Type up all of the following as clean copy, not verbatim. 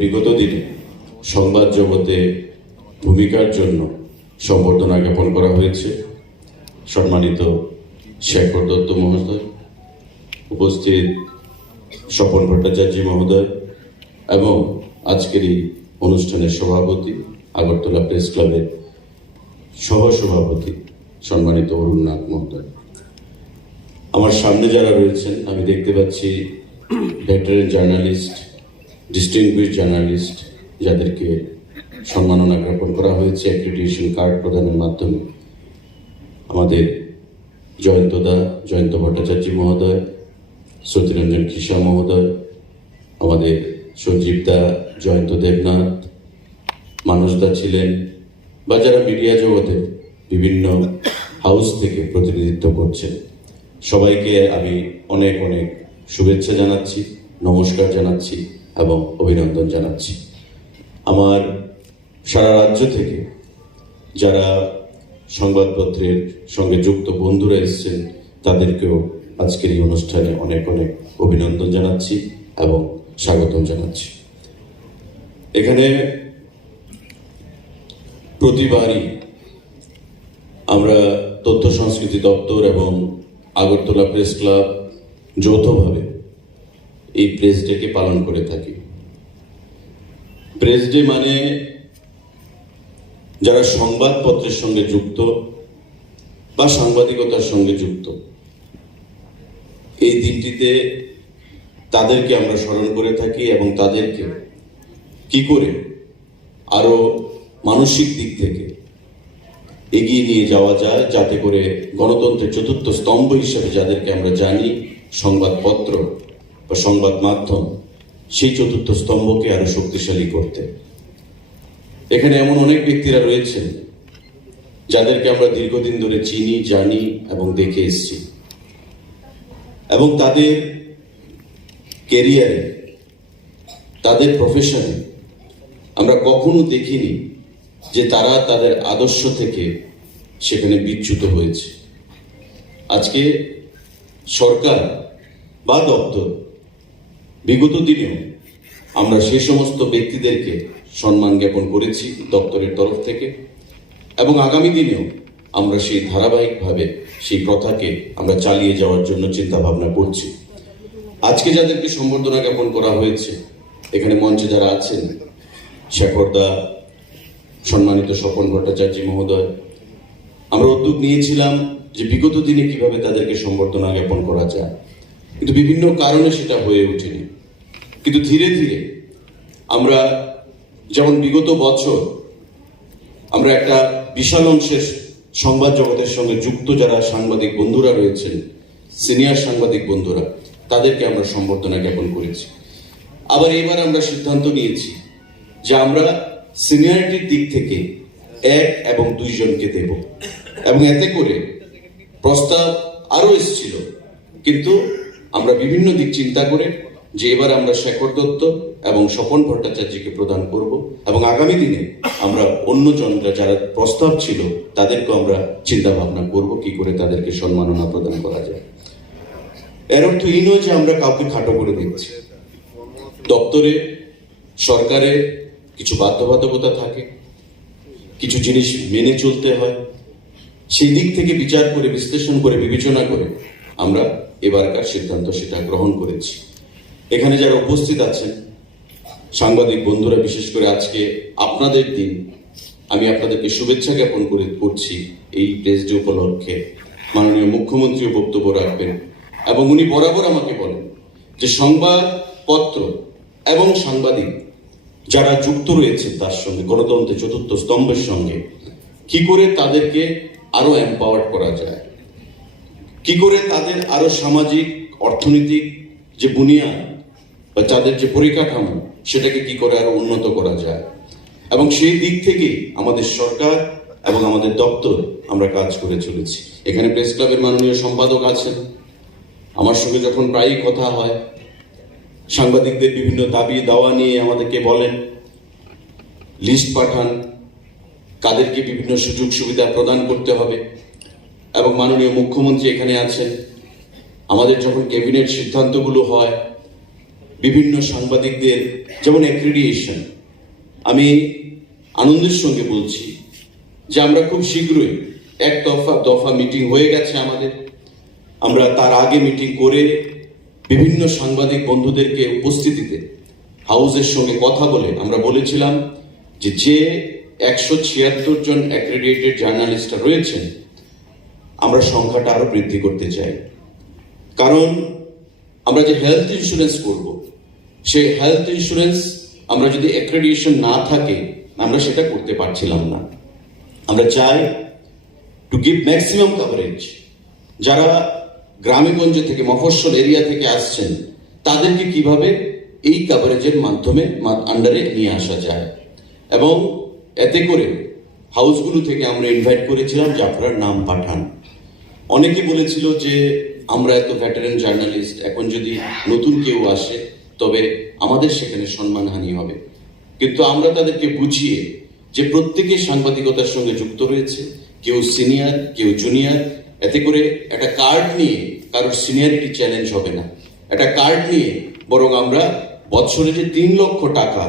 বিগত দিনে সংবাদ জগতে ভূমিকার জন্য সম্বর্ধনা জ্ঞাপন করা হয়েছে। সম্মানিত শেখর দত্ত মহোদয়, উপস্থিত স্বপন ভট্টাচার্য মহোদয় এবং আজকের এই অনুষ্ঠানের সভাপতি, আগরতলা প্রেস ক্লাবের সহসভাপতি সম্মানিত অরুণ নাথ মহোদয়, আমার সামনে যারা রয়েছেন আমি দেখতে পাচ্ছি ভেটারেন জার্নালিস্ট, ডিস্টিংগুইশড জার্নালিস্ট, যাদেরকে সম্মাননা জ্ঞাপন করা হয়েছে অ্যাক্রিডিটেশন কার্ড প্রদানের মাধ্যমে। আমাদের জয়ন্ত ভট্টাচার্য মহোদয়, সতীরঞ্জন খিসা মহোদয়, আমাদের সঞ্জীব দা, জয়ন্ত দেবনাথ, মানুষদা ছিলেন, বা যারা মিডিয়া জগতে বিভিন্ন হাউস থেকে প্রতিনিধিত্ব করছেন, সবাইকে আমি অনেক অনেক শুভেচ্ছা জানাচ্ছি, নমস্কার জানাচ্ছি এবং অভিনন্দন জানাচ্ছি। আমার সারা রাজ্য থেকে যারা সংবাদপত্রের সঙ্গে যুক্ত বন্ধুরা এসেছেন তাদেরকেও আজকের এই অনুষ্ঠানে অনেক অনেক অভিনন্দন জানাচ্ছি এবং স্বাগতম জানাচ্ছি। এখানে প্রতিবারই আমরা তথ্য সংস্কৃতি দপ্তর এবং আগরতলা প্রেস ক্লাব যৌথভাবে এই প্রেস ডেকে পালন করে থাকি। প্রেস ডে মানে যারা সংবাদপত্রের সঙ্গে যুক্ত বা সাংবাদিকতার সঙ্গে যুক্ত, এই দিনটিতে তাদেরকে আমরা স্মরণ করে থাকি এবং তাদেরকে কি করে আরো মানসিক দিক থেকে এগিয়ে নিয়ে যাওয়া যায়, যাতে করে গণতন্ত্রের চতুর্থ স্তম্ভ হিসেবে যাদেরকে আমরা জানি সংবাদপত্র বা সংবাদ মাধ্যম, সেই চতুর্থ স্তম্ভকে আরো শক্তিশালী করতে। এখানে এমন অনেক ব্যক্তিরা রয়েছেন যাদেরকে আমরা দীর্ঘদিন ধরে চিনি, জানি এবং দেখে এসেছি, এবং তাদের ক্যারিয়ারে, তাদের প্রফেশনে আমরা কখনো দেখিনি যে তারা তাদের আদর্শ থেকে সেখানে বিচ্যুত হয়েছে। আজকে সরকার বা দপ্তর, বিগত দিনেও আমরা সে সমস্ত ব্যক্তিদেরকে সম্মান জ্ঞাপন করেছি দপ্তরের তরফ থেকে, এবং আগামী দিনেও আমরা সেই ধারাবাহিকভাবে সেই প্রথাকে আমরা চালিয়ে যাওয়ার জন্য চিন্তা ভাবনা করছি। আজকে যাদেরকে সম্বর্ধনা জ্ঞাপন করা হয়েছে, এখানে মঞ্চে যারা আছেন, শেখরদা, সম্মানিত স্বপন ভট্টাচার্য মহোদয়, আমরা উদ্যোগ নিয়েছিলাম যে বিগত দিনে কিভাবে তাদেরকে সম্বর্ধনা জ্ঞাপন করা যায়, কিন্তু বিভিন্ন কারণে সেটা হয়ে ওঠেনি। কিন্তু ধীরে ধীরে আমরা, যেমন বিগত বছর আমরা একটা বিশাল অংশের সংবাদ জগতের সঙ্গে যুক্ত যারা সাংবাদিক বন্ধুরা রয়েছেন, সিনিয়র সাংবাদিক বন্ধুরা, তাদেরকে আমরা সম্বর্ধনা জ্ঞাপন করেছি। আবার এবার আমরা সিদ্ধান্ত নিয়েছি যে আমরা সিনিয়রিটির দিক থেকে 1 এবং 2 জনকে দেব, এবং এতে করে প্রস্তাব আরো এসেছিল, কিন্তু আমরা বিভিন্ন দিক চিন্তা করে যে এবার আমরা শেখর দত্ত এবং স্বপন ভট্টাচার্যকে প্রদান করব, এবং আগামী দিনে আমরা অন্য জনরা যারা প্রস্তাব ছিল তাদেরকে আমরা চিন্তা ভাবনা করব কি করে তাদেরকে সম্মাননা প্রদান করা যায়। এর অর্থ এই নয় যে আমরা কাউকে খাটো করে দিচ্ছি। দপ্তরে, সরকারের কিছু বাধ্যবাধকতা থাকে, কিছু জিনিস মেনে চলতে হয়, সেই দিক থেকে বিচার করে, বিশ্লেষণ করে, বিবেচনা করে আমরা এবারকার সিদ্ধান্ত সেটা গ্রহণ করেছি। এখানে যারা উপস্থিত আছেন সাংবাদিক বন্ধুরা, বিশেষ করে আজকে আপনাদের দিন, আমি আপনাদেরকে শুভেচ্ছা জ্ঞাপন করছি। এই প্রেস ডে উপলক্ষে মাননীয় মুখ্যমন্ত্রীও বক্তব্য রাখবেন, এবং উনি বরাবর আমাকে বলেন যে সংবাদপত্র এবং সাংবাদিক যারা যুক্ত রয়েছে তার সঙ্গে, গণতন্ত্রের চতুর্থ স্তম্ভের সঙ্গে, কি করে তাদেরকে আরো এম্পাওয়ার্ড করা যায়, কি করে তাদের আরো সামাজিক, অর্থনৈতিক যে বুনিয়াদ বা তাদের যে পরিকাঠামো, সেটাকে কি করে আরো উন্নত করা যায়। এবং সেই দিক থেকে আমাদের সরকার এবং আমাদের দপ্তর আমরা কাজ করে চলেছি। এখানে প্রেস ক্লাবের মাননীয় সম্পাদক আছেন, আমার সঙ্গে যখন প্রায়ই কথা হয়, সাংবাদিকদের বিভিন্ন দাবি দাওয়া নিয়ে আমাদেরকে বলেন, লিস্ট পাঠান, কাদেরকে বিভিন্ন সুযোগ সুবিধা প্রদান করতে হবে। এবং মাননীয় মুখ্যমন্ত্রী এখানে আছেন, আমাদের যখন ক্যাবিনেট সিদ্ধান্তগুলো হয়, বিভিন্ন সাংবাদিকদের যেমন অ্যাক্রিডিয়েশন, আমি আনন্দের সঙ্গে বলছি যে আমরা খুব শীঘ্রই এক দফা মিটিং হয়ে গেছে আমাদের। আমরা তার আগে মিটিং করে বিভিন্ন সাংবাদিক বন্ধুদেরকে উপস্থিতিতে হাউসের সঙ্গে কথা বলে আমরা বলেছিলাম যে 176 জন অ্যাক্রেডিটেড জার্নালিস্টরা রয়েছেন, আমরা সংখ্যাটা আরো বৃদ্ধি করতে চাই। কারণ আমরা যে হেলথ ইন্স্যুরেন্স করব, সেই হেলথ ইন্স্যুরেন্স আমরা যদি অ্যাক্রেডিটেশন না থাকে আমরা সেটা করতে পারছিলাম না। আমরা চাই টু গিভ ম্যাক্সিমাম কভারেজ। যারা গ্রামেগঞ্জে থেকে মফস্বল এরিয়া থেকে আসছেন তাদেরকে কিভাবে এই কভারেজের মাধ্যমে আন্ডারে নিয়ে আসা যায়, এবং এতে করে হাউসগুলো থেকে আমরা ইনভাইট করেছিলাম যে আপনারা নাম পাঠান। অনেকে বলেছিল যে আমরা এত ভেটারেন জার্নালিস্ট, এখন যদি নতুন কেউ আসে তবে আমাদের সেখানে সম্মানহানি হবে। কিন্তু আমরা তাদেরকে বুঝিয়ে যে প্রত্যেকে সাংবাদিকতার সঙ্গে যুক্ত রয়েছে, কেউ সিনিয়র কেউ জুনিয়র, এতে করে একটা কার্ড নিয়ে কারোর সিনিয়রিটি চ্যালেঞ্জ হবে না। একটা কার্ড নিয়ে বরং আমরা বছরে যে 3 লক্ষ টাকা,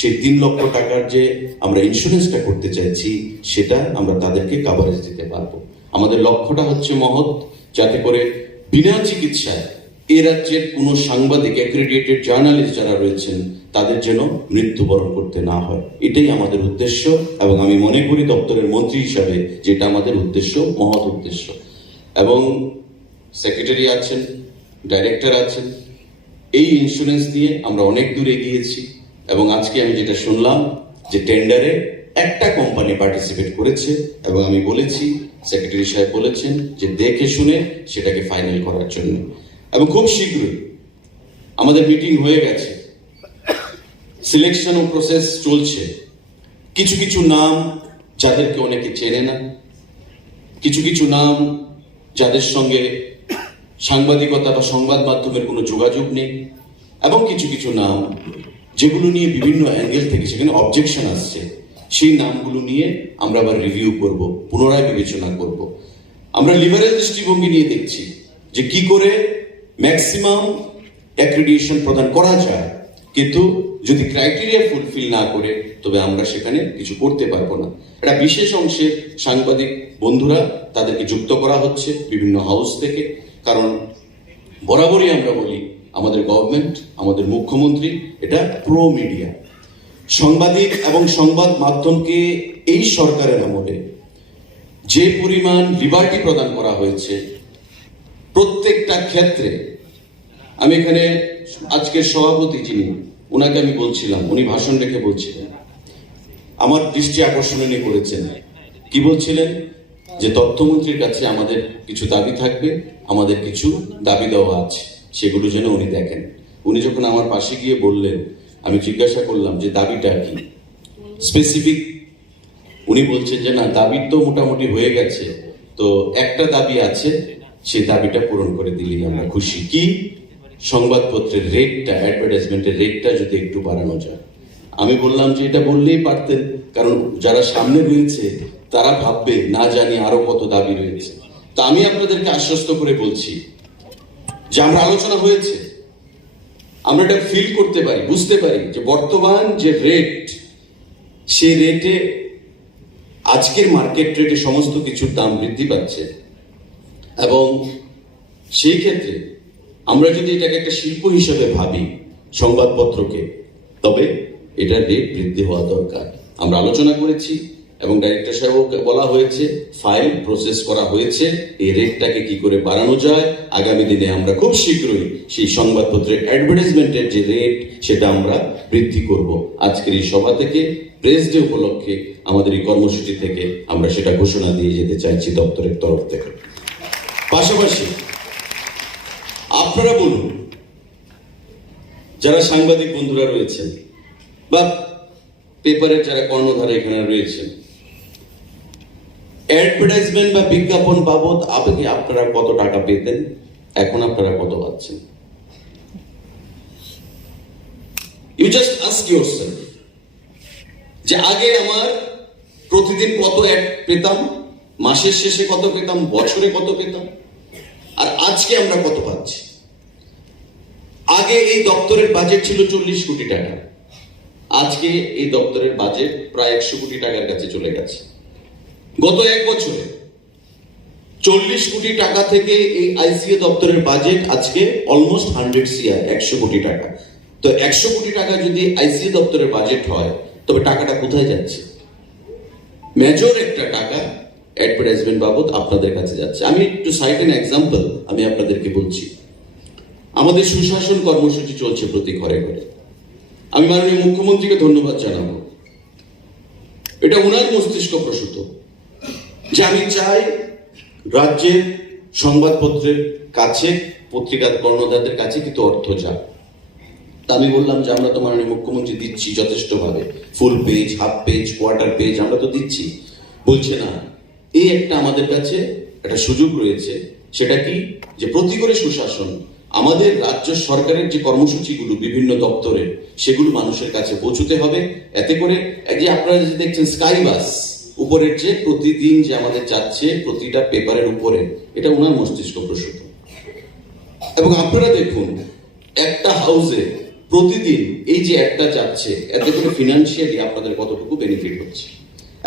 সেই 3 লক্ষ টাকার যে আমরা ইন্স্যুরেন্সটা করতে চাইছি সেটা আমরা তাদেরকে কাভারেজ দিতে পারবো। আমাদের লক্ষ্যটা হচ্ছে মহৎ, যাতে করে বিনা চিকিৎসায় এ রাজ্যের কোনো সাংবাদিক অ্যাক্রেডিটেড জার্নালিস্ট যারা রয়েছেন তাদের যেন মৃত্যুবরণ করতে না হয়। এটাই আমাদের উদ্দেশ্য, এবং আমি মনে করি দপ্তরের মন্ত্রী হিসাবে যেটা আমাদের উদ্দেশ্য, মহৎ উদ্দেশ্য। এবং সেক্রেটারি আছেন, ডাইরেক্টর আছেন, এই ইন্স্যুরেন্স নিয়ে আমরা অনেক দূর এগিয়েছি। এবং আজকে আমি যেটা শুনলাম যে টেন্ডারে একটা কোম্পানি পার্টিসিপেট করেছে, এবং আমি বলেছি, সেক্রেটারি সাহেব বলেছেন যে দেখে শুনে সেটাকে ফাইনাল করার জন্য। এবং খুব শীঘ্রই আমাদের মিটিং হয়ে গেছে, সিলেকশন ও প্রসেস চলছে। কিছু কিছু নাম যাদেরকে অনেকে চেনে না, কিছু কিছু নাম যাদের সঙ্গে সাংবাদিকতা বা সংবাদ মাধ্যমের কোনো যোগাযোগ নেই, এবং কিছু কিছু নাম যেগুলো নিয়ে বিভিন্ন অ্যাঙ্গেল থেকে সেখানে অবজেকশন আসছে, সেই নামগুলো নিয়ে আমরা আবার রিভিউ করব, পুনরায় বিবেচনা করব। আমরা লিবারেল দৃষ্টিভঙ্গি নিয়ে দেখছি যে কি করে ম্যাক্সিমাম অ্যাক্রিডিয়েশন প্রদান করা যায়, কিন্তু যদি ক্রাইটেরিয়া ফুলফিল না করে তবে আমরা সেখানে কিছু করতে পারবো না। একটা বিশেষ অংশের সাংবাদিক বন্ধুরা তাদেরকে যুক্ত করা হচ্ছে বিভিন্ন হাউস থেকে, কারণ বরাবরই আমরা বলি আমাদের গভর্নমেন্ট, আমাদের মুখ্যমন্ত্রী এটা প্রো মিডিয়া। সাংবাদিক এবং সংবাদ মাধ্যমকে এই সরকারের আমলে যে পরিমাণ লিবার্টি প্রদান করা হয়েছে প্রত্যেকটা ক্ষেত্রে, আমি এখানে আজকের সভাপতি যিনি, ওনাকে আমি বলছিলাম, উনি ভাষণ রেখে বলছিলেন, আমার দৃষ্টি আকর্ষণীয় করেছেন। কি বলছিলেন? যে তথ্যমন্ত্রীর কাছে আমাদের কিছু দাবি থাকবে, আমাদের কিছু দাবি দেওয়া আছে, সেগুলো যেন উনি দেখেন। উনি যখন আমার পাশে গিয়ে বললেন, আমি জিজ্ঞাসা করলাম যে দাবিটা কি স্পেসিফিক। উনি বলছেন যে না, দাবি তো মোটামুটি হয়ে গেছে, তো একটা দাবি আছে, সেই দাবিটা পূরণ করে দিলেই আমরা খুশি। কি? সংবাদপত্রের রেটটা, অ্যাডভার্টাইজমেন্টের রেটটা যদি একটু বাড়ানো যায়। আমি বললাম যে এটা বললেই পারতেন, কারণ যারা সামনে রয়েছে তারা ভাববে না জানি আরো কত দাবি রয়েছে। তা আমি আপনাদেরকে আশ্বস্ত করে বলছি যে আমরা আলোচনা হয়েছে, আমরা এটা ফিল করতে পারি, বুঝতে পারি যে বর্তমান যে রেট, সেই রেটে আজকের মার্কেট রেটে সমস্ত কিছুর দাম বৃদ্ধি পাচ্ছে, এবং সেই ক্ষেত্রে আমরা যদি এটাকে একটা শিল্প হিসেবে ভাবি সংবাদপত্রকে, তবে এটা রেট বৃদ্ধি হওয়া দরকার। আমরা আলোচনা করেছি এবং ডাইরেক্টর সাহেবকে বলা হয়েছে, ফাইল প্রসেস করা হয়েছে, এই রেটটাকে কি করে বাড়ানো যায়। আগামী দিনে আমরা খুব শীঘ্রই সেই সংবাদপত্রের অ্যাডভার্টাইজমেন্টের যে রেট সেটা আমরা বৃদ্ধি করব। আজকের এই সভা থেকে, প্রেস ডে উপলক্ষে আমাদের এই কর্মসূচি থেকে আমরা সেটা ঘোষণা দিয়ে যেতে চাইছি দপ্তরের তরফ থেকে। পাশাপাশি আপনারা বলুন, যারা সাংবাদিক বন্ধুরা রয়েছেন বা পেপারের যারা কর্ণধারা এখানে রয়েছেন, অ্যাডভার্টাইজমেন্ট বা বিজ্ঞাপন বাবদ আগে আপনারা কত টাকা পেতেন, এখন আপনারা কত পাচ্ছেন? ইউ জাস্ট আস্ক ইয়োরসেলফ যে আগে আমার প্রতিদিন কত অ্যাড পেতাম, মাসের শেষে কত পেতাম, বছরে কত পেতাম, আর আজকে আমরা কত পাচ্ছি। আগে এই দপ্তরের বাজেট ছিল 40 কোটি টাকা, আজকে এই দপ্তরের বাজেট প্রায় 100 কোটি টাকার কাছে চলে গেছে। গত এক বছরে 40 কোটি টাকা থেকে এই আইসিএ দপ্তরের বাজেট আজকে অলমোস্ট 100 CR, 100 কোটি টাকা। তো 100 কোটি টাকা যদি আইসিএ দপ্তরের বাজেট হয়, তবে টাকাটা কোথায় যাচ্ছে? মেজর একটা টাকা অ্যাডভার্টাইজমেন্ট বাবদ আপনাদের কাছে যাচ্ছে। আমি একটু সাইট এন এক্সাম্পল আমি আপনাদেরকে বলছি। আমাদের সুশাসন কর্মসূচি চলছে প্রতি ঘরে ঘরে। আমি মাননীয় মুখ্যমন্ত্রীকে ধন্যবাদ জানাবো, এটা ওনার মস্তিষ্ক প্রসূত, যে আমি চাই রাজ্যের সংবাদপত্রের কাছে, পত্রিকার কর্ণধারদের কাছে কিন্তু অর্থ যাক। তা আমি বললাম যে আমরা তো মাননীয় মুখ্যমন্ত্রী দিচ্ছি যথেষ্টভাবে, full page, half page, quarter page আমরা তো দিচ্ছি। বলছে না, এই একটা আমাদের কাছে একটা সুযোগ রয়েছে, সেটা কি, যে প্রতি করে সুশাসন আমাদের রাজ্য সরকারের যে কর্মসূচিগুলো বিভিন্ন দপ্তরে, সেগুলো মানুষের কাছে পৌঁছতে হবে। এতে করে যে আপনারা যে দেখছেন স্কাই বাস উপরের যে প্রতিদিন যে আমাদের যাচ্ছে প্রতিটা পেপারের উপরে, এটা ওনার মস্তিষ্ক প্রসূত। এবং আপনারা দেখুন একটা হাউসে প্রতিদিন এই যে একটা যাচ্ছে, এতে করে ফিনান্সিয়ালি আপনাদের কতটুকু বেনিফিট হচ্ছে।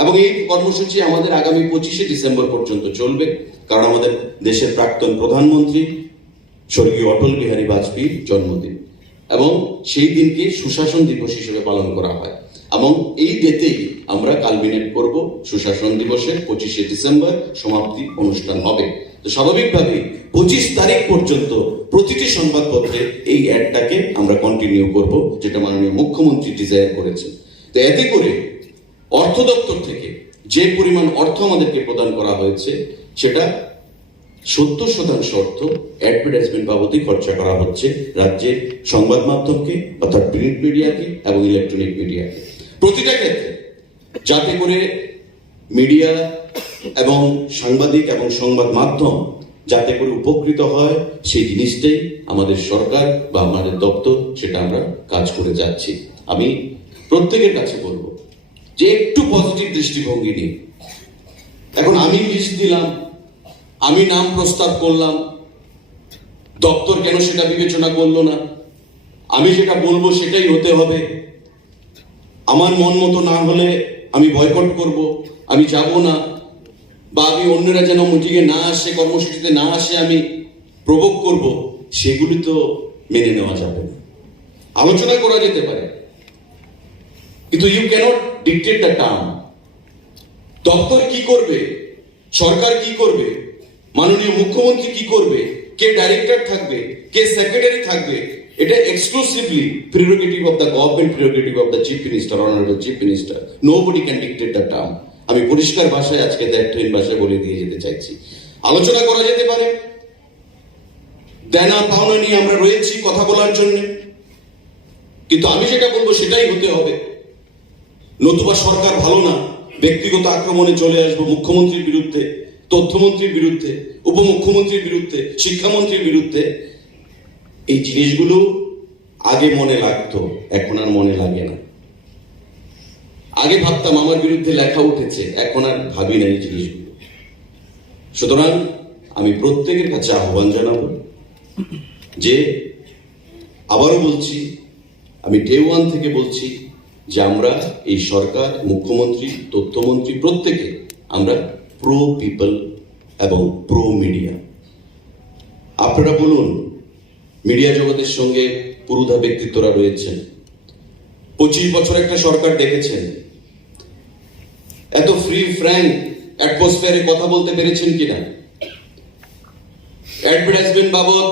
এবং এই কর্মসূচি আমাদের আগামী 25শে ডিসেম্বর পর্যন্ত চলবে, কারণ আমাদের দেশের প্রাক্তন প্রধানমন্ত্রী স্বর্গীয় অটল বিহারী বাজপেয়ীর জন্মদিন, এবং সেই দিনকে সুশাসন দিবস হিসেবে পালন করা হয়। এবং এই ডেতেই আমরা কালমিনেট করব সুশাসন দিবসের 25শে ডিসেম্বর সমাপ্তি অনুষ্ঠান হবে। তো স্বাভাবিকভাবে 25 তারিখ পর্যন্ত প্রতিটি সংবাদপত্রে এই অ্যাডটাকে আমরা কন্টিনিউ করব, যেটা মাননীয় মুখ্যমন্ত্রী ডিজায়ার করেছেন। তো এতে করে অর্থ দপ্তর থেকে যে পরিমাণ অর্থ আমাদেরকে প্রদান করা হয়েছে, সেটা 70% অর্থ অ্যাডভার্টাইজমেন্ট বাবদই খরচা করা হচ্ছে রাজ্যের সংবাদ মাধ্যমকে, অর্থাৎ প্রিন্ট মিডিয়াকে এবং ইলেকট্রনিক মিডিয়াকে, প্রতিটা ক্ষেত্রে, যাতে করে মিডিয়া এবং সাংবাদিক এবং সংবাদ মাধ্যম যাতে করে উপকৃত হয়, সেই জিনিসটাই আমাদের সরকার বা আমাদের দপ্তর সেটা আমরা কাজ করে যাচ্ছি। আমি প্রত্যেকের কাছে বলবো যে একটু পজিটিভ দৃষ্টিভঙ্গি নিয়ে, এখন আমি লিস্ট দিলাম, আমি নাম প্রস্তাব করলাম, দপ্তর কেন সেটা বিবেচনা করলো না, আমি যেটা বলবো সেটাই হতে হবে, আমার মন মতো না হলে আমি বয়কট করব, আমি যাব না, বা আমি অন্যরা যেন মিটিংয়ে না আসে, কর্মসূচিতে না আসে আমি প্রভোগ করব, সেগুলি তো মেনে নেওয়া যাবে না। আলোচনা করা যেতে পারে, কিন্তু you can't dictate the term. দপ্তর কি করবে, সরকার কি করবে, মাননীয় মুখ্যমন্ত্রী কি করবে, কে ডাইরেক্টর থাকবে, কে সেক্রেটারি থাকবে, এটা exclusively prerogative of the government, prerogative of the chief minister, honourable chief minister. Nobody can dictate the term. আমি পরিষ্কার ভাষায় আজকে দায়িত্বহীন ভাষায় বলে দিয়ে যেতে চাইছি। আলোচনা করা যেতে পারে, দেনা পাওনা নিয়ে আমরা রয়েছি কথা বলার জন্য, কিন্তু আমি যেটা বলবো সেটাই হতে হবে। নতুবা সরকার ভালো না, ব্যক্তিগত আক্রমণে চলে আসবো মুখ্যমন্ত্রীর বিরুদ্ধে, তথ্যমন্ত্রীর বিরুদ্ধে, উপমুখ্যমন্ত্রীর বিরুদ্ধে, শিক্ষামন্ত্রীর বিরুদ্ধে। এই জিনিসগুলো আগে মনে লাগতো, এখন আর মনে লাগে না। আগে ভাবতাম আমার বিরুদ্ধে লেখা উঠেছে, এখন আর ভাবি না এই জিনিসগুলো। সুতরাং আমি প্রত্যেকের কাছে আহ্বান জানাবো যে, আবারও বলছি, আমি ডে ওয়ান থেকে বলছি যে আমরা এই সরকার, মুখ্যমন্ত্রী, তথ্যমন্ত্রী প্রত্যেকে আমরা প্রো পিপল এবং প্রো মিডিয়া। আপনারা বলুন, মিডিয়া জগতের সঙ্গে পুরুধা ব্যক্তিত্বরা রয়েছেন, 25 বছর একটা সরকার দেখেছেন, এত ফ্রি ফ্র্যাঙ্ক অ্যাটমসফিয়ারে কথা বলতে পেরেছেন কিনা? অ্যাডভার্টাইজমেন্ট বাবদ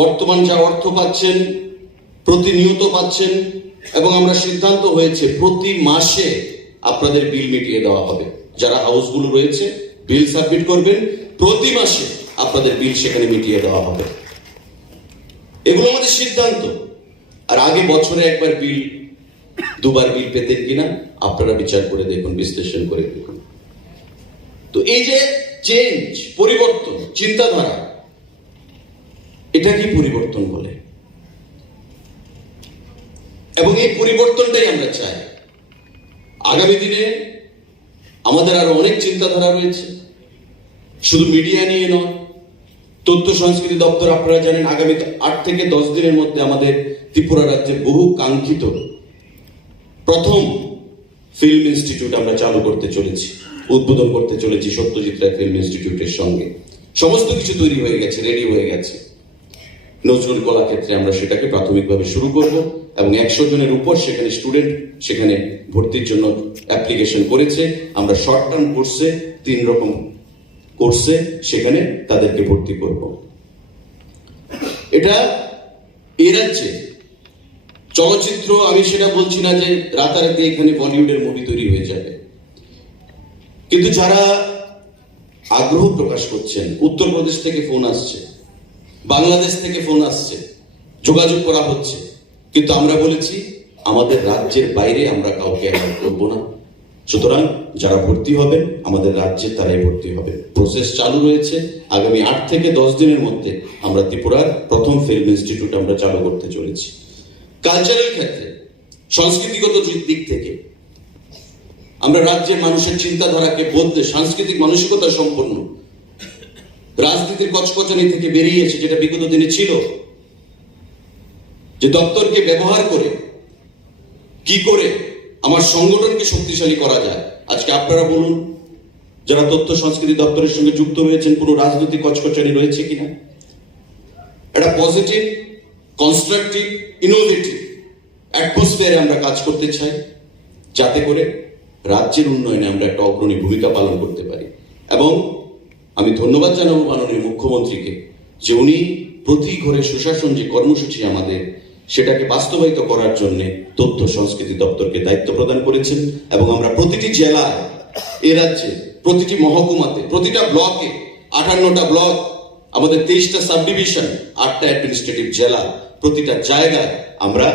বর্তমান যা অর্থ পাচ্ছেন, প্রতিনিয়ত পাচ্ছেন, এবং আমরা সিদ্ধান্ত হয়েছে প্রতি মাসে আপনাদের বিল মিটিয়ে দেওয়া হবে। যারা হাউসগুলো রয়েছে বিল সাবমিট করবেন, প্রতি মাসে আপনাদের বিল সেখানে মিটিয়ে দেওয়া হবে। এগুলো আমাদের সিদ্ধান্ত। আর আগে বছরে একবার বিল, দুবার বিল পেতেন কিনা আপনারা বিচার করে দেখুন, বিশ্লেষণ করে দেখুন। তো এই যে চেঞ্জ, পরিবর্তন, চিন্তাধারা, এটা কি পরিবর্তন বলে? এবং এই পরিবর্তনটাই আমরা চাই। আগামী দিনে আমাদের আরো অনেক চিন্তাধারা রয়েছে, শুধু মিডিয়া নিয়ে নয়, তথ্য সংস্কৃতি দপ্তর আপনারা জানেন আগামী 8 থেকে 10 দিনের মধ্যে আমাদের ত্রিপুরা রাজ্যের বহু কাঙ্ক্ষিত প্রথম ফিল্ম ইনস্টিটিউট আমরা চালু করতে চলেছি, উদ্বোধন করতে চলেছি সত্যজিৎ রায় ফিল্ম ইনস্টিটিউটের সঙ্গে। সমস্ত কিছু তৈরি হয়ে গেছে, রেডি হয়ে গেছে। নজরুল কলা ক্ষেত্রে আমরা সেটাকে প্রাথমিকভাবে শুরু করব এবং 100 জনের উপর সেখানে স্টুডেন্ট সেখানে ভর্তির জন্য অ্যাপ্লিকেশন করেছে। আমরা শর্ট টার্ম কোর্সে 3 রকম কোর্সে সেখানে তাদেরকে ভর্তি করব। এটা এ রাজ্যে চলচ্চিত্র, আমি সেটা বলছি না যে রাতারাতি এখানে বলিউডের মুভি তৈরি হয়ে যাবে, কিন্তু যারা আগ্রহ প্রকাশ করছেন, উত্তরপ্রদেশ থেকে ফোন আসছে, বাংলাদেশ থেকে ফোন আসছে, যোগাযোগ করা হচ্ছে, কিন্তু আমরা বলেছি আমাদের রাজ্যের বাইরে আমরা কাউকে অ্যালাউ করবো না। সুতরাং যারা ভর্তি হবেন আমাদের রাজ্যে তারাই ভর্তি হবে। প্রসেস চালু রয়েছে। আগামী 8 থেকে 10 দিনের মধ্যে আমরা ত্রিপুরার প্রথম ফিল্ম ইনস্টিটিউট আমরা চালু করতে চলেছি। কালচারাল ক্ষেত্রে, সংস্কৃতিগত দিক থেকে আমরা রাজ্যের মানুষের চিন্তাধারাকে বদলে সাংস্কৃতিক মানসিকতা সম্পন্ন, রাজনীতির কচকচানি থেকে বেরিয়ে এসে যেটা বিগত দিনে ছিল, যে দপ্তরকে ব্যবহার করে কি করে আমার সংগঠনকে শক্তিশালী করা যায়। আজকে আপনারা বলুন, যারা তথ্য সংস্কৃতি দপ্তরের সঙ্গে যুক্ত হয়েছেন, কোনো রাজনৈতিক কচকচানি রয়েছে কিনা? একটা পজিটিভ, কনস্ট্রাকটিভ, ইনোভেটিভ অ্যাটমসফিয়ারে আমরা কাজ করতে চাই, যাতে করে রাজ্যের উন্নয়নে আমরা একটা অগ্রণী ভূমিকা পালন করতে পারি। এবং আমি ধন্যবাদ জানাবো মাননীয় মুখ্যমন্ত্রীকে যে উনি প্রতি ঘরে সুশাসন যে কর্মসূচি আমাদের, সেটাকে বাস্তবায়িত করার জন্য তথ্য সংস্কৃতি দপ্তরকে দায়িত্ব প্রদান করেছেন। এবং আমরা প্রতিটি জেলায়, এ রাজ্যে প্রতিটি মহকুমাতে, প্রতিটা ব্লকে, 58টা ব্লক, আমাদের 23টা সাব ডিভিশন, 8টা অ্যাডমিনিস্ট্রেটিভ জেলা, প্রতিটা জায়গায় আমরা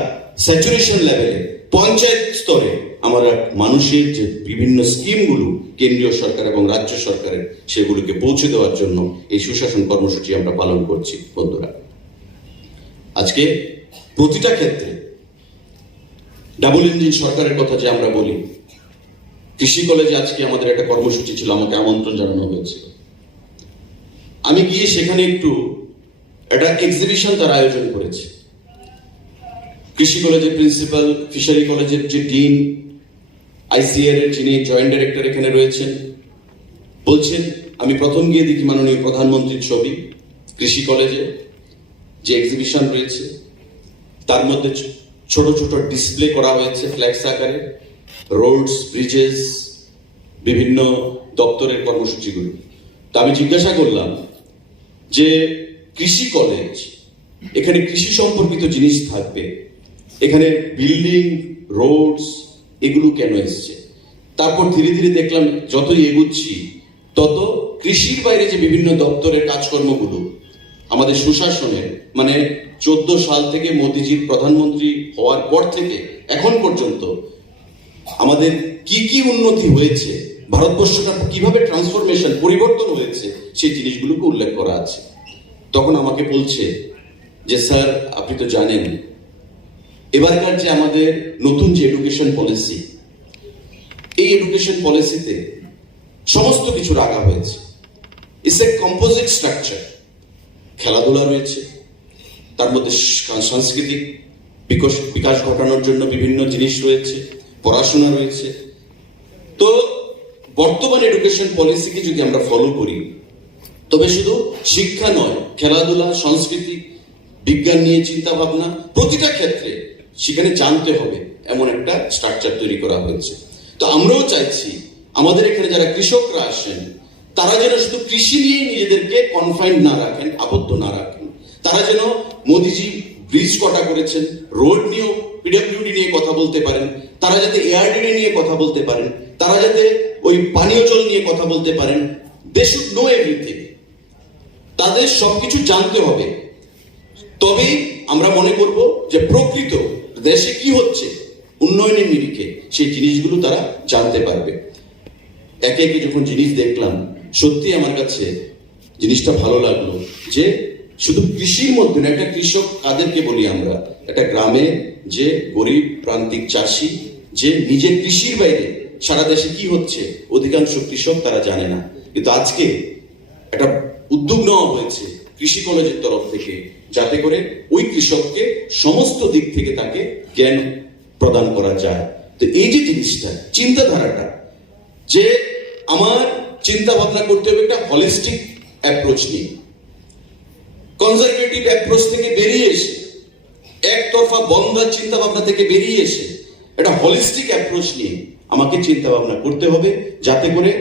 স্যাচুরেশন লেভেলে, পঞ্চায়েত স্তরে আমরা মানুষের যে বিভিন্ন স্কিমগুলো কেন্দ্রীয় সরকার এবং রাজ্য সরকারের, সেগুলোকে পৌঁছে দেওয়ার জন্য এই সুশাসন কর্মসূচি আমরা পালন করছি। বন্ধুরা, আজকে প্রতিটা ক্ষেত্রে ডাবল ইঞ্জিন সরকারের কথা যে আমরা বলি, কৃষি কলেজে আজকে আমাদের একটা কর্মসূচি ছিল, আমাকে আমন্ত্রণ জানানো হয়েছিল। আমি গিয়ে সেখানে একটু একটা এক্সিবিশন তার আয়োজন করেছে। কৃষি কলেজের প্রিন্সিপাল, ফিশারি কলেজের যে ডিন, আইসিআর এর যিনি জয়েন্ট ডাইরেক্টর এখানে রয়েছেন, বলছেন আমি প্রথম গিয়ে দেখি মাননীয় প্রধানমন্ত্রীর ছবি কৃষি কলেজে যে এক্সিবিশন রয়েছে, তার মধ্যে ছোট ছোট ডিসপ্লে করা হয়েছে ফ্ল্যাক্স আকারে, রোডস, ব্রিজেস, বিভিন্ন দপ্তরের কর্মসূচিগুলো। তো আমি জিজ্ঞাসা করলাম যে কৃষি কলেজ, এখানে কৃষি সম্পর্কিত জিনিস থাকবে, এখানে বিল্ডিং, রোডস, এগুলো কেন এসছে? তারপর ধীরে ধীরে দেখলাম যতই এগুচ্ছি তত কৃষির বাইরে যে বিভিন্ন দপ্তরের কাজকর্মগুলো আমাদের সুশাসনের, মানে 14 সাল থেকে মোদিজির প্রধানমন্ত্রী হওয়ার পর থেকে এখন পর্যন্ত আমাদের কি কি উন্নতি হয়েছে, ভারতবর্ষটা কিভাবে ট্রান্সফরমেশন, পরিবর্তন হয়েছে, সেই জিনিসগুলোকে উল্লেখ করা আছে। তখন আমাকে বলছে যে স্যার আপনি তো জানেন এবারকার যে আমাদের নতুন যে এডুকেশন পলিসি, এই এডুকেশন পলিসিতে সমস্ত কিছু রাখা হয়েছে। It's a composite structure. খেলাধুলা রয়েছে, তার মধ্যে সাংস্কৃতিক বিকাশ ঘটানোর জন্য বিভিন্ন জিনিস রয়েছে, পড়াশোনা রয়েছে। তো বর্তমান এডুকেশন পলিসিকে যদি আমরা ফলো করি, তবে শুধু শিক্ষা নয়, খেলাধুলা, সংস্কৃতি, বিজ্ঞান নিয়ে চিন্তা ভাবনা, প্রতিটা ক্ষেত্রে সেখানে জানতে হবে, এমন একটা স্ট্রাকচার তৈরি করা হয়েছে। তো আমরাও চাইছি আমাদের এখানে যারা কৃষকরা আসেন, তারা যেন শুধু কৃষি নিয়ে নিজেদেরকে কনফাইন্ড না রাখেন, আবদ্ধ না রাখেন। তারা যেন মোদিজি ব্রিজ কটা করেছেন, রোড নিয়েও, পিডব্লিউডি নিয়ে কথা বলতে পারেন, তারা যাতে এআরডিডি নিয়ে কথা বলতে পারেন, তারা যাতে ওই পানীয় জল নিয়ে কথা বলতে পারেন। They should know everything. তাদের সবকিছু জানতে হবে, তবেই আমরা মনে করব যে প্রকৃত দেশে কি হচ্ছে উন্নয়নের নিরিখে সেই জিনিসগুলো তারা জানতে পারবে। একে একে যখন জিনিস দেখলাম, সত্যি আমার কাছে জিনিসটা ভালো লাগলো যে শুধু কৃষির মধ্যে না, একটা কৃষক কাদেরকে বলি আমরা, একটা গ্রামে যে গরিব প্রান্তিক চাষি, যে নিজের কৃষির বাইরে সারা দেশে কি হচ্ছে অধিকাংশ কৃষক তারা জানে না। কিন্তু আজকে একটা উদ্যোগ নেওয়া হয়েছে কৃষি কলেজের তরফ থেকে, যাতে করে ওই কৃষককে সমস্ত দিক থেকে তাকে জ্ঞান প্রদান করা যায়। তো এই যে জিনিসটা, চিন্তাধারাটা, যে আমার চিন্তা ভাবনা করতে হবে একটা হলিস্টিক অ্যাপ্রোচ নিয়ে, কনজারভেটিভ অ্যাপ্রোচ থেকে বেরিয়ে এসে, একতরফা বন্ধা চিন্তা ভাবনা থেকে বেরিয়ে এসে একটা হলিস্টিক অ্যাপ্রোচ নিয়ে আমাকে চিন্তা ভাবনা করতে হবে, যাতে করে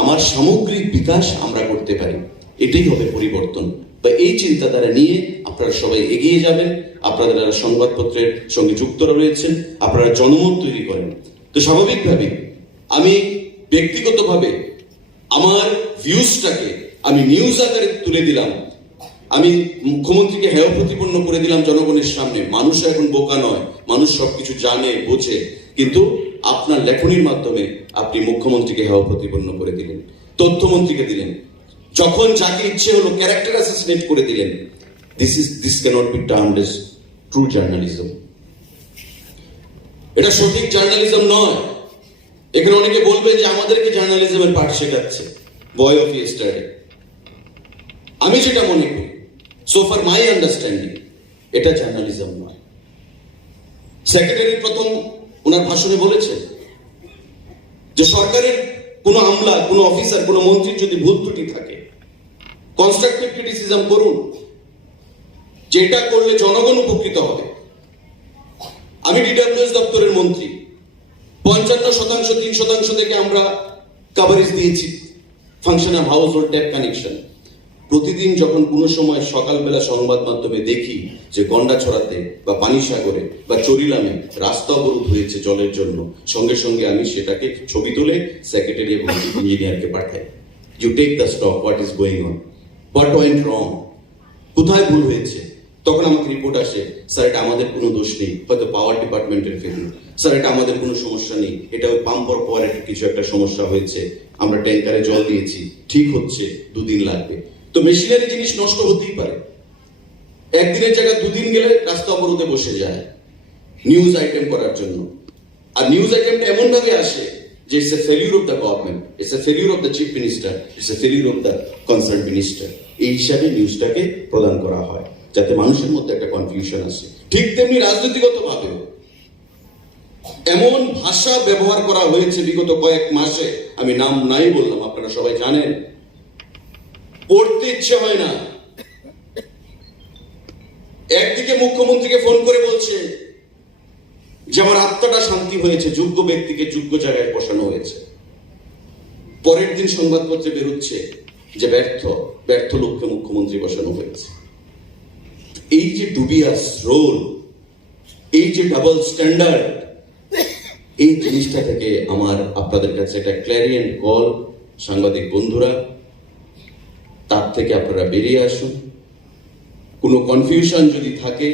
আমার সামগ্রিক বিকাশ আমরা করতে পারি। এটাই হবে পরিবর্তন। বা এই চিন্তাধারা নিয়ে আপনারা সবাই এগিয়ে যাবেন। আপনারা যারা সংবাদপত্রের সঙ্গে যুক্ত রয়েছেন, আপনারা জনমত তৈরি করেন। তো স্বাভাবিকভাবে আমি ব্যক্তিগতভাবে আমার ভিউজটাকে আমি নিউজ আকারে তুলে দিলাম, আমি মুখ্যমন্ত্রীকে হেয় প্রতিপন্ন করে দিলাম জনগণের সামনে। মানুষ এখন বোকা নয়, মানুষ সবকিছু জানে, বোঝে, কিন্তু আপনার লেখনির মাধ্যমে আপনি মুখ্যমন্ত্রীকে হেয় প্রতিপন্ন করে দিলেন, তথ্যমন্ত্রীকে দিলেন, যখন যাকে ইচ্ছে হলো ক্যারেক্টার অ্যাসাসিনেট করে দিলেন। This can't be termed as true journalism. এটা সঠিক জার্নালিজম নয়। এখানে অনেকে বলবে যে আমাদেরকে জার্নালিজমের পাঠ শেখাচ্ছে, বয় অফ ইয়েস্টারডে। আমি যেটা মনে করি, সো ফার মাই আন্ডারস্ট্যান্ডিং, এটা জার্নালিজম নয়। সেক্রেটারি প্রথম ওনার ভাষণে বলেছেন যে সরকারের কোন আমলা, কোন অফিসার, কোন মন্ত্রীর যদি ভুল ত্রুটি থাকে, কনস্ট্রাকটিভ ক্রিটিসিজম করুন, যেটা করলে জনগণ উপকৃত হবে। আমি ডিডব্লিউএস দপ্তরের মন্ত্রী, 55% 3% থেকে আমরা কভারেজ দিয়েছি function of house hold tap connection. প্রতিদিন যখন কোনো সময় সকালবেলা সংবাদ মাধ্যমে দেখি যে গন্ডাছড়াতে বা পানিসাগরে বা চরিলামে রাস্তা অবরোধ হয়েছে জলের জন্য, সঙ্গে সঙ্গে আমি সেটাকে ছবি তুলে সেক্রেটারি এবং ইঞ্জিনিয়ারকে পাঠাই। You take the stock, what is going on, what went wrong, কোথায় ভুল হয়েছে। তখন আমাকে রিপোর্ট আসে, স্যার এটা আমাদের কোনো দোষ নেই, হয়তো পাওয়ার ডিপার্টমেন্টের ফেলিউর, স্যার এটা আমাদের কোনো সমস্যা নেই, এটা ওই পাম্প পাওয়ার কিছু একটা সমস্যা হয়েছে, আমরা ট্যাঙ্কারে জল দিয়েছি, ঠিক হচ্ছে, 2 দিন লাগবে। তো মেশিনারি জিনিস নষ্ট হতেই পারে, একদিনের জায়গায় 2 দিন গেলে রাস্তা অবরোধে বসে যায় নিউজ আইটেম করার জন্য। আর নিউজ আইটেমটা এমন ভাবে আসে যে it's a failure of the government, it's a failure of the chief minister, it's a failure of the concern minister. এই হিসাবে নিউজটাকে প্রদান করা হয়, যাতে মানুষের মধ্যে একটা কনফিউশন আসে। ঠিক তেমনি রাজনীতিগত ভাবেও এমন ভাষা ব্যবহার করা হয়েছে বিগত কয়েক মাসে, আমি নাম নাই বললাম, আপনারা সবাই জানেন, পড়তে ইচ্ছে হয় না। একদিকে মুখ্যমন্ত্রীকে ফোন করে বলছে যে আমার আত্মাটা শান্তি হয়েছে, যোগ্য ব্যক্তিকে যোগ্য জায়গায় বসানো হয়েছে। পরের দিন সংবাদপত্রে বেরোচ্ছে যে ব্যর্থ লোককে মুখ্যমন্ত্রী বসানো হয়েছে। এই যে ডুবিয়াস রোল, এই যে ডাবল স্ট্যান্ডার্ড, এই জিনিসটা থেকে আমার আপনাদের কাছে একটা ক্ল্যারিয়েন্ট কল, সাংবাদিক বন্ধুরা, তার থেকে আপনারা বেরিয়ে আসুন। কোনো কনফিউশন যদি থাকে,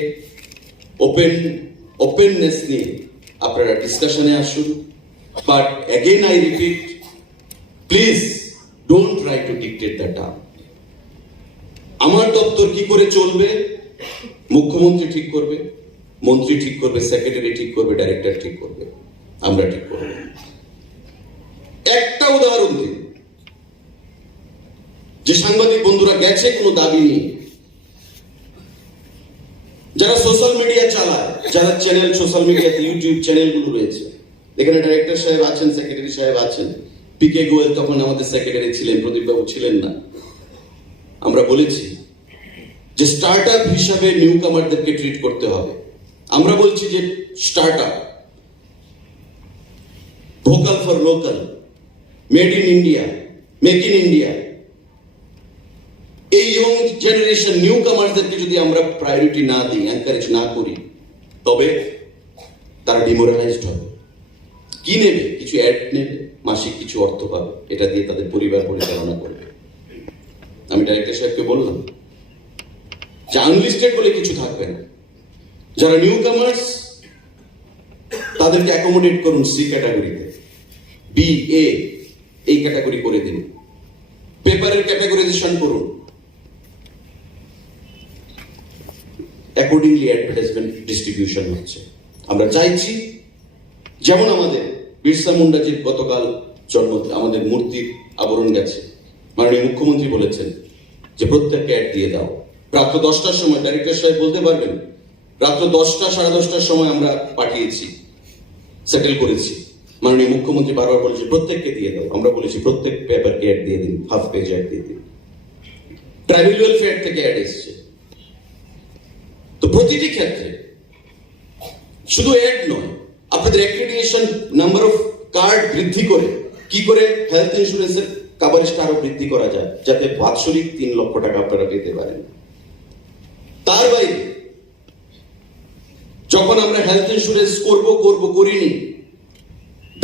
ওপেননেস নিয়ে আপনারা ডিসকাশনে আসুন। But again I repeat, please don't try to dictate the term. আমার দপ্তর কি করে চলবে মুখ্যমন্ত্রী ঠিক করবে, মন্ত্রী ঠিক করবে, সেক্রেটারি ঠিক করবে, ডাইরেক্টর ঠিক করবে, আমরা ঠিক করব। একটা উদাহরণ দিন যে সাংবাদিক বন্ধুরা গেছে কোনো দাবি নিয়ে, যারা সোশ্যাল মিডিয়া চালায়, যারা চ্যানেল সোশ্যাল মিডিয়াতে ইউটিউব চ্যানেলগুলো রয়েছে, এখানে ডাইরেক্টর সাহেব আছেন, সেক্রেটারি সাহেব আছেন, পিকে গোয়েল তখন আমাদের সেক্রেটারি ছিলেন, প্রদীপ বাবু ছিলেন না। আমরা বলেছি যে স্টার্ট আপ হিসাবে নিউ কামারদেরকে ট্রিট করতে হবে। আমরা বলছি যে start up, vocal for local, made in India, make in India, এই ইয়ং জেনারেশন নিউ কামারদেরকে যদি আমরা প্রায়োরিটি না দিই, এনকারেজ না করি, তবে তারা ডিমোরালাইজড হবে। কি নেবে? কিছু অ্যাড নেবে, মাসিক কিছু অর্থ পাবে, এটা দিয়ে তাদের পরিবার পরিচালনা করবে। আমি ডাইরেক্টর সাহেবকে বললাম যে আনলিস্টেড বলে কিছু থাকবে না, যারা নিউ কামার্স তাদেরকে অ্যাকোমোডেট করুন সি ক্যাটাগরিতে, বি, এ এই ক্যাটাগরি করে দিন, পেপারের ক্যাটাগরাইজেশন করুন, অ্যাকর্ডিংলি অ্যাডভার্টাইজমেন্ট ডিস্ট্রিবিউশন হচ্ছে। আমরা চাইছি যেমন আমাদের বিরসা মুন্ডাজির গতকাল জন্ম, আমাদের মূর্তির আবরণ গেছে, মাননীয় মুখ্যমন্ত্রী বলেছেন যে প্রত্যেককে অ্যাড দিয়ে দাও। রাত্র 10টার সময় ডাইরেক্টর সাহেব বলতে পারবেন, রাত্র 10টা 10:30টার সময় আমরা পাঠিয়েছি, সেটেল করেছি। মাননীয় মুখ্যমন্ত্রী বারবার বলেছে প্রত্যেককে দিয়ে দাও, আমরা বলেছি প্রত্যেক পেপারকে অ্যাড দিয়ে দিন, হাফ পেজ অ্যাড দিয়ে দিন। ট্রাইবাল ওয়েলফেয়ার থেকে অ্যাড এসছে। তো প্রতিটি ক্ষেত্রে শুধু অ্যাড নয়, আপনাদের অ্যাক্রিডিটেশন নাম্বার অফ কার্ড বৃদ্ধি করে কি করে হেলথ ইন্স্যুরেন্সের কভারেজটা আরো বৃদ্ধি করা যায়, যাতে বাৎসরিক 3 লক্ষ টাকা আপনারা পেতে পারেন। তার বাইরে যখন আমরা হেলথ ইন্স্যুরেন্স করিনি,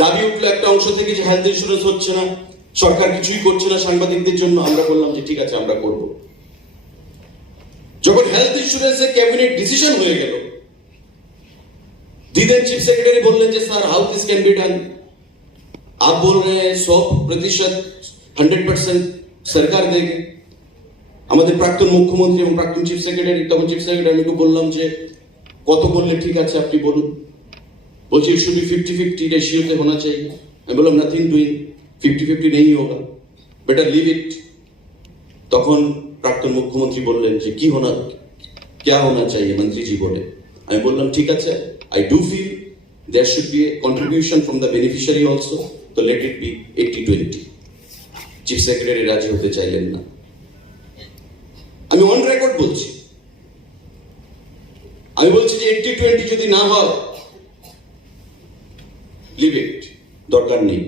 দাবি উঠলো একটা অংশ থেকে যে হেলথ ইন্স্যুরেন্স হচ্ছে না, সরকার কিছুই করছে না সাংবাদিকদের জন্য, আমরা বললাম যে ঠিক আছে আমরা করব। যখন হেলথ ইন্স্যুরেন্সের ক্যাবিনেট ডিসিশন হয়ে গেল, दिदेन चीफ सेक्रेटरी बोल रहे sir how this can be done, आप बोल रहे हैं 100% 100% सरकार देगी। আমাদের প্রাক্তন মুখ্যমন্ত্রী এবং প্রাক্তন চিফ সেক্রেটারি, তখন চিফ সেক্রেটারি আমি বললাম যে কত করলে ঠিক আছে আপনি বলুন। বলছি इट शुड बी 50-50 रेशियो पे होना चाहिए। मैं बोला नथिंग डूइंग, 50-50 नहीं होगा, बेटर लीव इट। তখন প্রাক্তন মুখ্যমন্ত্রী বললেন যে কি होना, क्या होना चाहिए मंत्री जी बोले। আমি বললাম ঠিক আছে, I do feel there should be a contribution from the beneficiary also, so let it be 80-20। Chief secretary রাজি হতে চাইলেন না। আমি অন রেকর্ড বলছি, আমি বলছি যে 80-20 যদি না হয় লিভ ইট, দরকার নেই।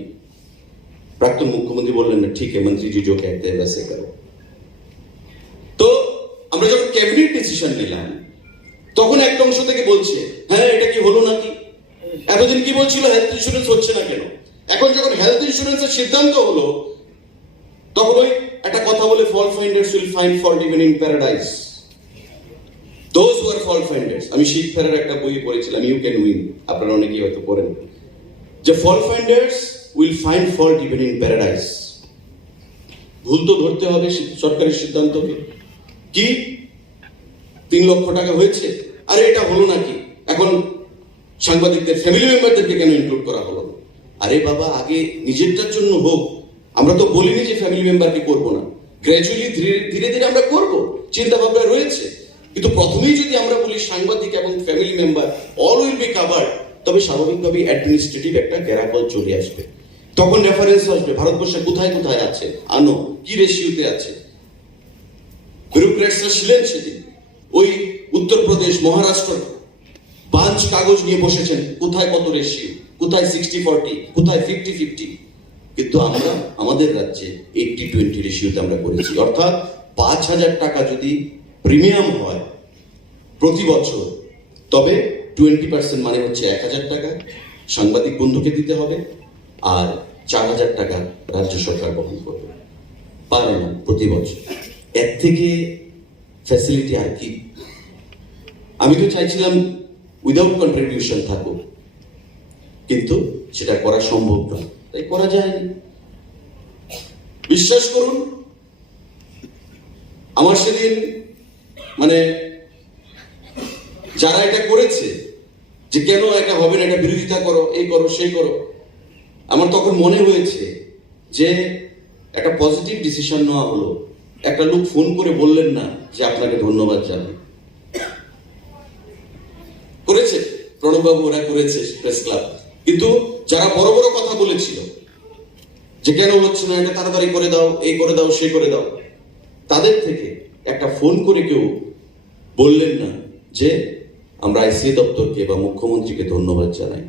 প্রাক্তন মুখ্যমন্ত্রী বললেন না ঠিক है मंत्री जी जो कहते हैं वैसे करो। তো আমরা যখন ক্যাবিনেট ডিসিশন নিলাম, তখন একটা অংশ থেকে বলছে হ্যাঁ এটা কি হলো নাকি, এতদিন কি বলছিল হেলথ ইন্স্যুরেন্স হচ্ছে না কেন। এখন যখন হেলথ ইন্স্যুরেন্সের সিদ্ধান্ত হলো, তখন ওই একটা কথা বলে fault finders will find fault even in paradise, those who are fault finders. আমি শিখ ফেরার একটা বই পড়েছিলাম, ইউ ক্যান উইন, আপনারা অনেকেই হয়তো পড়েন, যে fault finders will find fault even in paradise. ভুল তো ধরতে হবে সরকারের সিদ্ধান্তকে। কি 3 লক্ষ টাকা হয়েছে, আরে এটা হলো নাকি, এখন সাংবাদিকদের ফ্যামিলি মেম্বারদেরকে কেন ইনক্লুড করা হলো না? আরে বাবা আগে নিজেরটার জন্য হোক, আমরা তো বলিনি যে ফ্যামিলি মেম্বারকে করবো না, গ্র্যাজুয়ালি ধীরে ধীরে আমরা করব, চিন্তা ভাবনা রয়েছে। কিন্তু প্রথমেই যদি আমরা বলি সাংবাদিক এবং family member all will be covered, তবে স্বাভাবিকভাবেই অ্যাডমিনিস্ট্রেটিভ একটা গ্যারাকল চলে আসবে। তখন রেফারেন্স আসবে ভারতবর্ষে কোথায় কোথায় আছে, আনো কি রেশিওতে আছে। ব্যুরোক্র্যাটসরা ছিলেন সেদিন ওই উত্তরপ্রদেশ মহারাষ্ট্র বাঞ্চ কাগজ নিয়ে বসেছেন, কোথায় কত রেশিও, কোথায় 60-40, কোথায় 50-50। কিন্তু আমরা আমাদের রাজ্যে 80-20 রেশিওতে আমরা করেছি। অর্থাৎ 5,000 টাকা যদি প্রিমিয়াম হয় প্রতি বছর, তবে 20% মানে হচ্ছে 1,000 টাকা সাংবাদিক বন্ধুকে দিতে হবে, আর 4,000 টাকা রাজ্য সরকার বহন করবে। পারে না প্রতি বছর, এর থেকে ফ্যাসিলিটি আর কি। আমি তো চাইছিলাম উইদাউট কন্ট্রিবিউশন থাকুক, কিন্তু সেটা করা সম্ভব না, তাই করা যায়নি। বিশ্বাস করুন, আমার সেদিন মানে যারা এটা করেছে যে কেন এটা হবে না, এটা বিরোধিতা করো, এই করো সেই করো, আমার তখন মনে হয়েছে যে একটা পজিটিভ ডিসিশন নেওয়া হলো। একটা লোক ফোন করে বললেন না যে আপনাকে ধন্যবাদ জানাই, করেছে প্রণববাবু, ওরা করেছে প্রেস ক্লাব। কিন্তু যারা বড় বড় কথা বলেছিল যে কেন হচ্ছে না, এটা তাড়াতাড়ি করে দাও, এই করে দাও সেই করে দাও, তাদের থেকে একটা ফোন করে কেউ বললেন না যে আমরা আইসিএ দপ্তরকে বা মুখ্যমন্ত্রীকে ধন্যবাদ জানাই।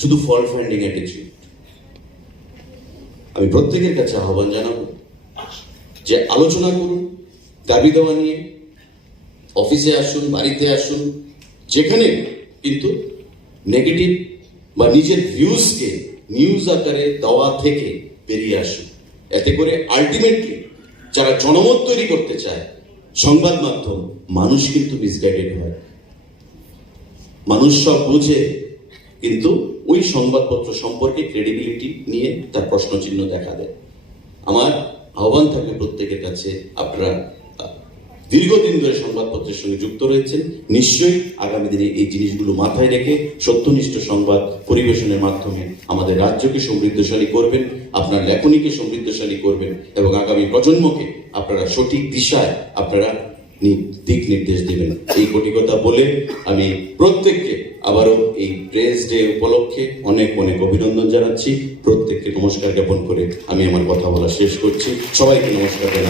শুধু ফল্ট ফাইন্ডিং অ্যাটিটিউড। আমি প্রত্যেকের কাছে আহ্বান জানাবো যে আলোচনা করুন, দাবি দেওয়া নিয়ে অফিসে আসুন, বাড়িতে আসুন, যেখানে, কিন্তু নেগেটিভ বা নিজের ভিউজকে নিউজ আকারে দেওয়া থেকে বেরিয়ে আসুন। এতে করে আলটিমেটলি যারা জনমত তৈরি করতে চায় সংবাদ মাধ্যম, মানুষ কিন্তু মিসগাইডেড হয়। মানুষ সব বুঝে, কিন্তু ওই সংবাদপত্র সম্পর্কে ক্রেডিবিলিটি নিয়ে তার প্রশ্নচিহ্ন দেখা দেয়। আমার আহ্বান থাকবে প্রত্যেকের কাছে, আপনারা দীর্ঘদিন ধরে সংবাদপত্রের সঙ্গে যুক্ত রয়েছেন, নিশ্চয়ই আগামী দিনে এই জিনিসগুলো মাথায় রেখে সত্যনিষ্ঠ সংবাদ পরিবেশনের মাধ্যমে আমাদের রাজ্যকে সমৃদ্ধশালী করবেন, আপনার লেখনীকে সমৃদ্ধশালী করবেন এবং আগামী প্রজন্মকে আপনারা সঠিক দিশায় আপনারা দিক নির্দেশ দেবেন। এই কোটি কথা বলে আমি প্রত্যেককে আবারও এই প্রেস ডে উপলক্ষে অনেক অনেক অভিনন্দন জানাচ্ছি। প্রত্যেককে নমস্কার জ্ঞাপন করে আমি আমার কথা বলা শেষ করছি। সবাইকে নমস্কার জানাচ্ছি।